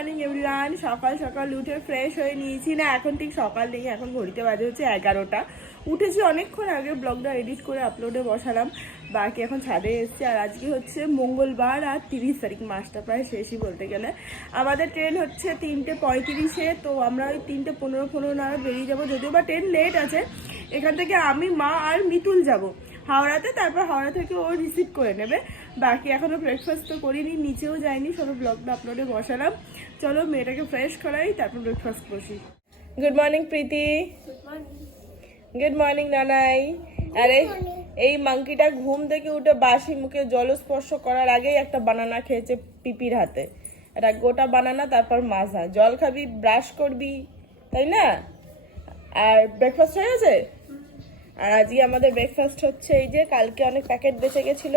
Morning everyone সকাল সকাল উঠে ফ্রেশ হয়ে নিয়েছি। না, এখন ঠিক সকাল নেই, এখন ঘড়িতে বাজে হচ্ছে এগারোটা। উঠেছি অনেকক্ষণ আগে ব্লগটা এডিট করে আপলোডে বসালাম। বাকি এখন ছাদে এসেছি। আর আজকে হচ্ছে মঙ্গলবার আর তিরিশ তারিখ, মাসটা প্রায় শেষই বলতে গেলে। আমাদের ট্রেন হচ্ছে তিনটে পঁয়ত্রিশে, তো আমরা ওই তিনটে পনেরো পনেরো নাগাদ বেরিয়ে যাব। যদিও বা ট্রেন লেট আছে, এখান থেকে আমি, মা আর মিতুল যাব। হাওড়াতে তারপর হাওড়া থেকে ও রিসিভ করে নেবে। বাকি এখনও ব্রেকফাস্ট তো করিনি নিচেও যাইনি সবে ব্লগটা আপলোডে বসালাম। চলো মেয়েটাকে ফ্রেশ করাই তারপর ব্রেকফাস্ট বসি। Good morning Preeti. Good morning নানাই। আরে এই মাংকিটা ঘুম থেকে উঠে বাসি মুখে জলস্পর্শ করার আগেই একটা বানানা খেয়েছে পিপির হাতে। একটা গোটা বানানা তারপর মাজা। জল খাবি ব্রাশ করবি তাই না? আর ব্রেকফাস্ট হয়ে গেছে? আর আজকে আমাদের ব্রেকফাস্ট হচ্ছে এই যে, কালকে অনেক প্যাকেট বেঁচে গেছিল।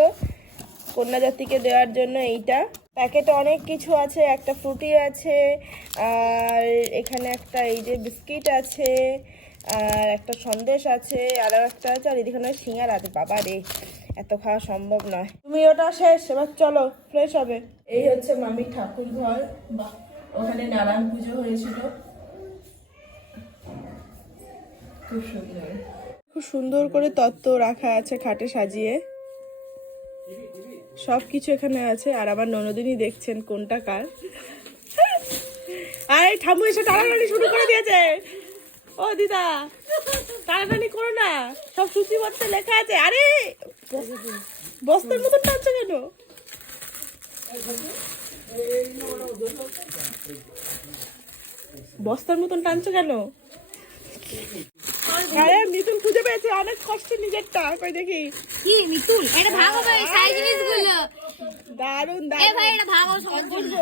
কন্যা জাতিকে দেওয়ার জন্য এইটা। প্যাকেটে অনেক কিছু আছে, একটা ফ্রুটি আছে, আর এখানে একটা এই যে বিস্কিট আছে, আর একটা সন্দেশ আছে, আর একটা আছে, আর এদিকে সিঙ্গার আছে। বাবা রে, এত খাওয়া সম্ভব নয়। তুমি ওটা শেষ, এবার চলো ফ্রেশ হবে। এই হচ্ছে মামির ঠাকুর ঘর। ওখানে নারায়ণ পুজো হয়েছিল। খুব সুন্দর। খুব সুন্দর করে তত্ত্ব রাখা আছে খাটে সাজিয়ে। সব কিছু এখানে আছে, আর আবার ননদিনী দেখছেন কোনটা কার। আরে ঠামু এসে টানাটানি শুরু করে দিয়েছে। ও, দিদা টানাটানি করো না। সব সূচিপত্রে লেখা আছে। আরে, বস্তার মতন টানছে কেন? বস্তার মতন টানছো কেন? আরে মিতুল খুঁজে পেয়েছে অনেক কষ্ট নিজেরটা। কই দেখি। কি মিতুল এটা ভাগো ভাই সাই জিনিসগুলো দারুণ এ ভাই এটা ভাগো সব করব?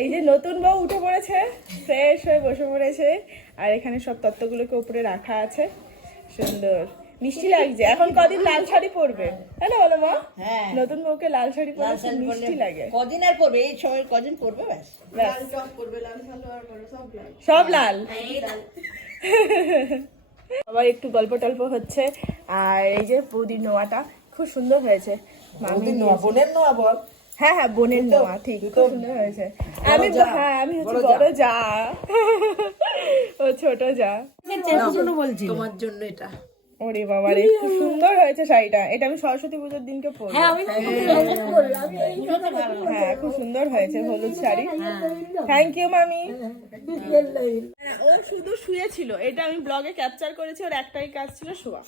এই যে নতুন বউ উঠে পড়েছে ফ্রেশ হয়ে বসে পড়েছে। আর এখানে সব তত্ত্বগুলোকে উপরে রাখা আছে। সুন্দর। মিষ্টি লাগছে। এখন কদিন লাল শাড়ি পরবে? তাই না বলো মা? হ্যাঁ। নতুন বউকে লাল শাড়ি লাল পরলে মিষ্টি লাগে। কদিন আর পরবে? এই সময় কদিন পরবে? ব্যাস। ব্যাস। সব লাল। আবার একটু গল্প টল্প হচ্ছে। আর এই যে বৌদির নোয়াটা খুব সুন্দর হয়েছে। নোয়া বোনের নোয়া বল? হ্যাঁ হ্যাঁ বোনের নোয়া ঠিক খুব সুন্দর হয়েছে। আমি। হ্যাঁ আমি হচ্ছে বড় যা। ও ছোট যা। বলছি। তোমার জন্য এটা। ওরে বাবা রে খুব সুন্দর হয়েছে শাড়িটা এটা আমি সরস্বতী পুজোর দিনকে পরবো হ্যাঁ খুব সুন্দর হয়েছে হলুদ শাড়ি থ্যাংক ইউ মামি হ্যাঁ, ও শুধু শুয়ে ছিল এটা আমি ব্লগে ক্যাপচার করেছি ওর একটাই কাজ ছিল শোয়া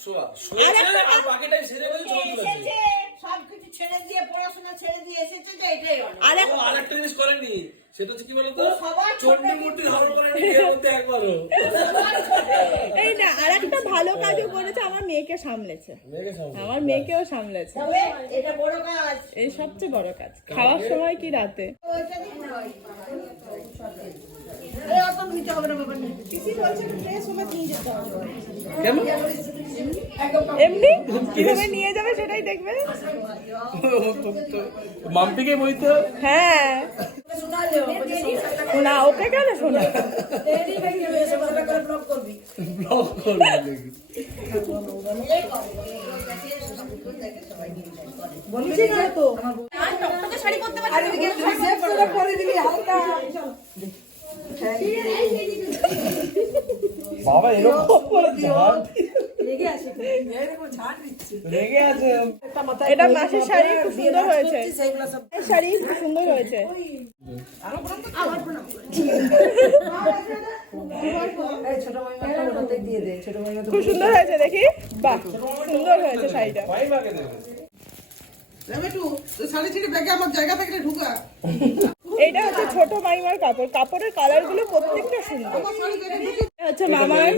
সবকিছু ছেড়ে দিয়ে পড়াশোনা ছেড়ে দিয়ে এসেছে যে এটাই অনেক। আর ও আরেকটা জিনিস করেনি সেটা হচ্ছে কি বলতো? সবার চন্ডী মূর্তি ধারণ মধ্যে একবারও। এই না আর একটা ভালো কাজও করেছে আমার মেয়েকে সামলেছে। আমার মেয়েকেও সামলেছে। এটা বড় কাজ। এই সবচেয়ে বড় কাজ। খাওয়ার সময় কি রাতে? এমনি? কীভাবে নিয়ে যাবে সেটাই দেখবে। মাম্পিকে বইতে হ্যাঁ। না ওকে কেন শোনা? ব্লগ করবে নাকি? বাবা এরকম করে ঝাড় রেগে আছে এটা মাসের শাড়ি খুব সুন্দর হয়েছে। এই শাড়ি খুব সুন্দর হয়েছে। খুব সুন্দর হয়েছে দেখি? বাহ সুন্দর হয়েছে শাড়িটা। ভাই মাকে দেবে এইটা হচ্ছে ছোট মাইমার কাপড়। কাপড়ের কালারগুলো প্রত্যেকটা সুন্দর। এটা হচ্ছে মামার।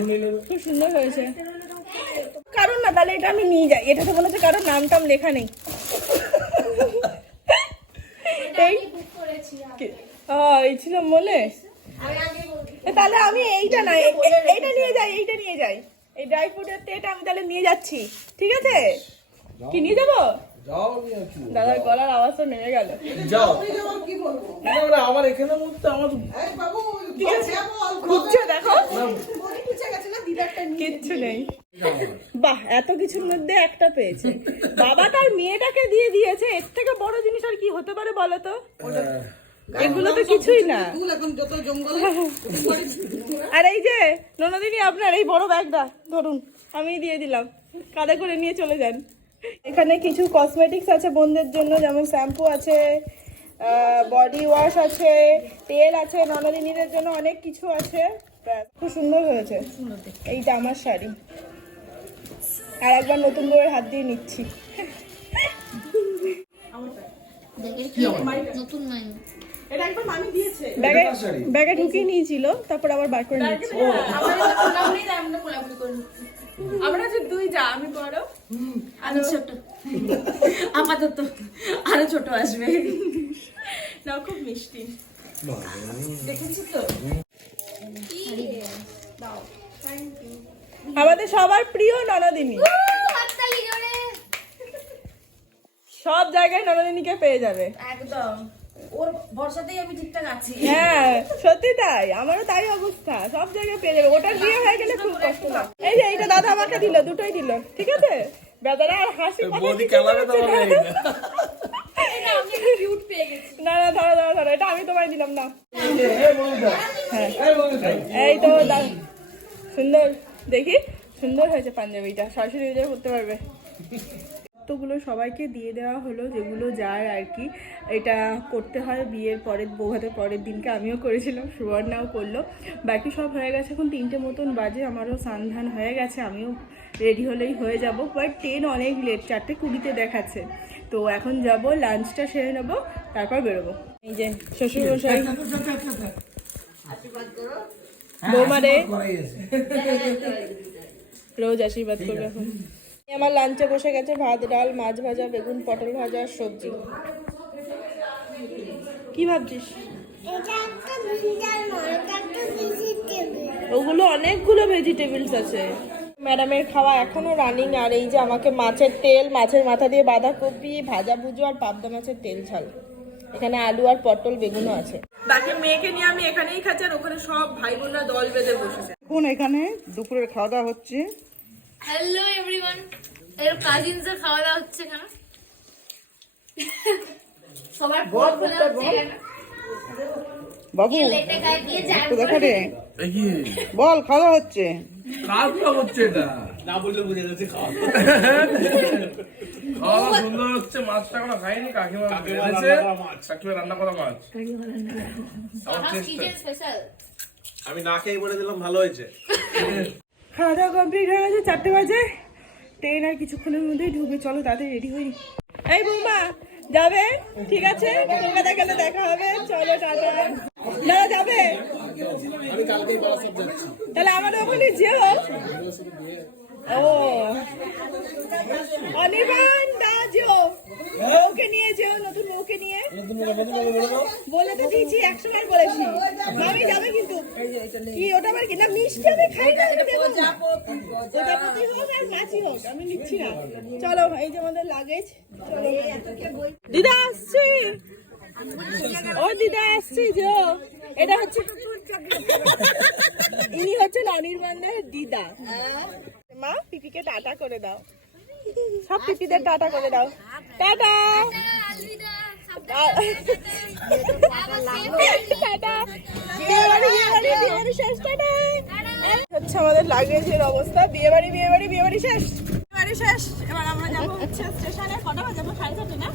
খুব সুন্দর হয়েছে। কারণ না তাহলে এটা আমি নিয়ে যাই। এটা তো মনে হচ্ছে কারোর নাম টাম লেখা নেই। এই ছিল মনে তাহলে আমি এইটা না এইটা নিয়ে যাই এইটা নিয়ে যাই। এই ড্রাই ফ্রুটের তেটা আমি তাহলে নিয়ে যাচ্ছি। ঠিক আছে? কি নিয়ে যাব? দাদার গলার আওয়াজ তো নেমে গেল। যাও। না, না, আমার এখানে মধ্যে আমার খুঁজছে দেখো। কিচ্ছু নেই। বাহ এত কিছুর মধ্যে একটা পেয়েছে। বাবা তার মেয়েটাকে দিয়ে দিয়েছে এর থেকে বড় জিনিস আর কি হতে পারে বলো তো? হ্যাঁ, এগুলো তো কিছুই না। ফুল এখন যত জঙ্গল আর এই যে ননদিনী আপনার এই বড় ব্যাগটা ধরুন আমি দিয়ে দিলাম। কাঁধে করে নিয়ে চলে যান। এখানে কিছু কসমেটিক্স আছে বোনদের জন্য যেমন শ্যাম্পু আছে বডি ওয়াশ আছে তেল আছে ননদিনীদের জন্য অনেক কিছু আছে। খুব সুন্দর হয়েছে। এইটা আমার শাড়ি। আর একবার নতুন বউয়ের হাত দিয়ে নিচ্ছি। নতুন নাই। এটা একবার মামি দিয়েছে। ব্যাগে ব্যাগে ঢুকিয়ে নিয়েছিল তারপর আবার বার করে নিয়েছি। আমরা যে দুই যা আমি বড়। আরও ছোট। আপাতত আরও ছোট আসবে। না খুব মিষ্টি। আমাদের সবার প্রিয় ননদিনী। সব জায়গায় ননদিনীকে পেয়ে যাবে। একদম। ওর ভরসাতেই আমি ঠিকঠাক আছি। হ্যাঁ সত্যি তাই। আমারও তাই অবস্থা। সব জায়গায় পেয়ে যাবে। ওটার বিয়ে হয়ে গেলে খুব কষ্ট এই যে এইটা দাদা আমাকে দিল দুটোই দিল। ঠিক আছে? বেদারা আর হাসি না। না না ধরো ধরো ধরো। এটা আমি তোমায় দিলাম না। হ্যাঁ। এই তো সুন্দর। দেখি সুন্দর হয়েছে পাঞ্জাবিটা। সরাসরি করতে পারবে। তোগুলো সবাইকে দিয়ে দেওয়া হলো যেগুলো যায় আর কি। এটা করতে হয় বিয়ের পরের বৌভাতের পরের দিনকে। আমিও করেছিলাম সুবর্ণাও করল। বাকি সব হয়ে গেছে এখন তিনটে মতন বাজে আমারও সান্ধান হয়ে গেছে আমিও রেডি হলেই হয়ে যাব। বাট ট্রেন অনেক লেট চারটে কুড়িতে দেখাচ্ছে। তো এখন যাব লাঞ্চটা সেরে নেব তারপর বেরোবো। এই যে শ্বশুরমশাই। বৌমা রে। রোজ আশীর্বাদ করবে এখন। আমার লাঞ্চে বসে গেছে ভাত ডাল মাছ ভাজা বেগুন পটল ভাজা আর সবজি। কি ভাবছিস? ওগুলো অনেকগুলো ভেজিটেবলস আছে। ম্যাডামের খাওয়া এখনও রানিং আর এই যে আমাকে মাছের তেল মাছের মাথা দিয়ে বাঁধাকপি ভাজা ভুজো আর পাবদা মাছের তেল ঝাল। এখানে আলু আর পটল বেগুনও আছে। বাকি মেয়েকে নিয়ে আমি এখানেই খাচ্ছি আর ওখানে সব ভাই বোনরা দল বেঁধে বসেছে। এখন এখানে দুপুরের খাওয়া দাওয়া হচ্ছে। হ্যালো এভরিওয়ান এর কাজিনস এর খাওয়া দাওয়া হচ্ছে কেন? সবার বলে বাবু দেখা রে বল খাওয়া হচ্ছে। তো হচ্ছে এটা। না বললে বুঝে যাচ্ছে খাওয়া খাওয়া সুন্দর হচ্ছে মাছটা খাইনি কাকিমা কাকিমা রান্না করা মাছ। আমি না খেয়ে বলে দিলাম ভালো হয়েছে। খাওয়া দাওয়া কমপ্লিট হয়ে গেছে চারটে বাজে। ট্রেন আর কিছুক্ষণের মধ্যেই ঢুকবে চলো তাদের রেডি হই এই বৌমা যাবে? ঠিক আছে? কলকাতা গেলে দেখা হবে। চলো টাটা। না যাবে? তাহলে আমার ওখানে যেও। অনির্বাণ দা যেও বউকে নিয়ে যেও, নতুন বউকে নিয়ে। বলে তো দিয়েছি একশো বার বলেছি। মামি যাবে কিন্তু। কি, ওটা আবার কি? না, মিষ্টি আমি খাই না আমি দেবো হোক আর মাছি হোক, আমি নিচ্ছি না। চলো এই যে আমাদের লাগেজ দিদা আসছি। ও, দিদা আসছি যে এটা হচ্ছে ইনি হচ্ছেন অনির্বাণের দিদা। মা পিপিকে টাটা করে দাও। সব পিপিদের টাটা করে দাও। টাটা। বিয়ে বাড়ি বিয়ে বাড়ি শেষ। টাটা। হচ্ছে আমাদের লাগেজের অবস্থা। বিয়ে বাড়ি বিয়ে বাড়ি বিয়ে বাড়ি শেষ। বিয়ে বাড়ি শেষ। এবার আমরা যাব হচ্ছে স্টেশনে। কটা বাজে? আমরা সাড়ে চারটে না?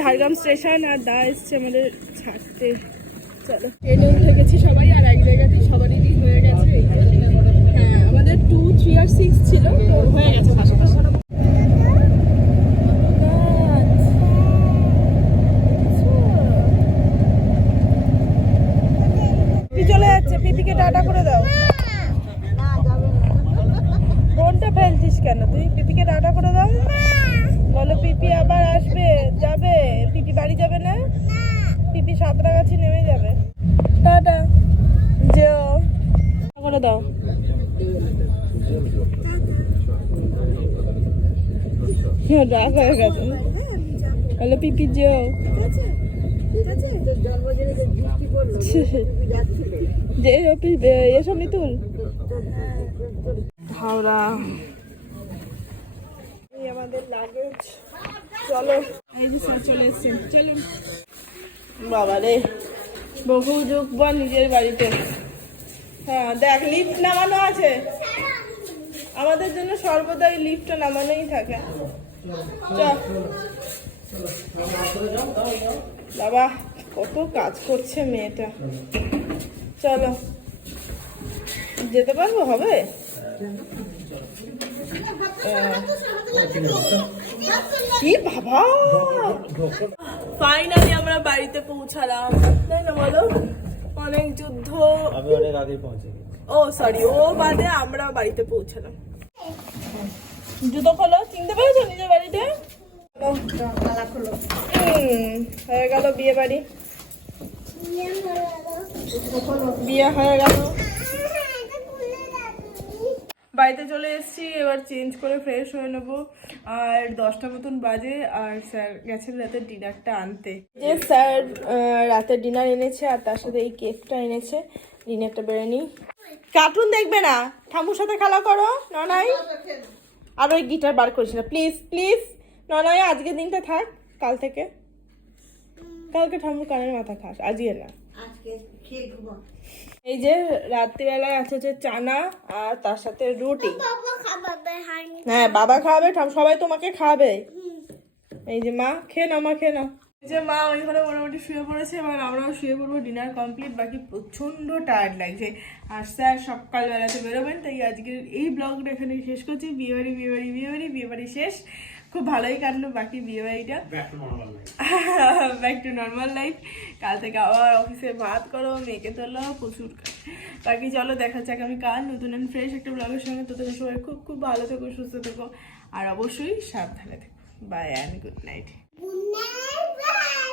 ঝাড়গ্রাম স্টেশন আর দা এসছে আমাদের ছাড়তে। চলো। ট্রেনে সবাই, আর এক জায়গাতে সবারই হয়ে গেছে। হ্যাঁ আমাদের টু থ্রি আর সিক্স ছিল, তো হয়ে গেছে চলে যাচ্ছে? পিপিকে টাটা করে দাও। বোনটা ফেলছিস কেন? তুই পিপিকে টাটা করে দাও। বলো, পিপি আবার আসবে? যাবে? পিপি বাড়ি যাবে না? পিপি সাঁতরাগাছি নেমে যাবে? টাটা। যেও। করে দাও। রাগ হয়ে গেছে। বলো পিপি যেও। যে এসো মিতুল। হাওড়া। আমাদের লাগেজ চলো। এই যে চলে এসছি। চলুন। বাবা রে বহু যুগ বা নিজের বাড়িতে। হ্যাঁ দেখ লিফট নামানো আছে। আমাদের জন্য সর্বদাই লিফটটা নামানোই থাকে। বাবা, কত কাজ করছে মেয়েটা। চলো। যেতে পারব, হবে? কি বাবা? ফাইনালি আমরা বাড়িতে পৌঁছালাম। তাই না বলো? অনেক যুদ্ধ। আমি অনেক আগে পৌঁছে ও সরি ও বাদে আমরা বাড়িতে পৌঁছালাম। জুতো খোলো চিনতে পেরেছ নিজের বাড়িতে? হুম, হয়ে গেল বিয়ে বাড়ি। বিয়ে হয়ে গেল। বাড়িতে চলে এসেছি, এবার চেঞ্জ করে ফ্রেশ হয়ে নেব। আর দশটা মতন বাজে, আর স্যার গেছেন রাতের ডিনারটা আনতে। যে স্যার রাতের ডিনার এনেছে, আর তার সাথে এই কেকটা এনেছে ডিনারটা বেড়ে নিই। কার্টুন দেখবে না? ঠামুর সাথে খেলা করো, ননাই। আর ওই গিটার বার করিস না। প্লিজ প্লিজ ননয় আজকে দিনটা থাক, কাল থেকে। কালকে ঠামুর কানের মাথা খাস আজকে না এই যে রাত্রিবেলায় আছে যে চানা আর তার সাথে রুটি। হ্যাঁ বাবা খাওয়াবে সবাই তোমাকে খাবে। এই যে মা খেয়ে নাও মা খেয়ে নাও। যে মা ওইখানে মোটামুটি শুয়ে পড়েছে এবার আমরাও শুয়ে পড়ব ডিনার কমপ্লিট বাকি প্রচণ্ড টায়ার্ড লাগছে। আর স্যার সকালবেলাতে বেরোবেন তাই আজকের এই ব্লগটা এখানে শেষ করছি। বিয়েবাড়ি বিয়েবাড়ি বিয়েবাড়ি বিয়েবাড়ি শেষ। খুব ভালোই কাটলো বাকি বিয়েবাড়িটা। ব্যাক টু নর্মাল লাইফ কাল থেকে আবার অফিসে ভাত করো মেয়েকে তোলো প্রচুর বাকি চলো দেখা যাক আমি কাল নতুন অ্যান্ড ফ্রেশ একটা ব্লগের সঙ্গে। তোদের সবাই খুব খুব ভালো থেকো সুস্থ থেকো। আর অবশ্যই সাবধানে থেকো। Bye and good night Bunlar var.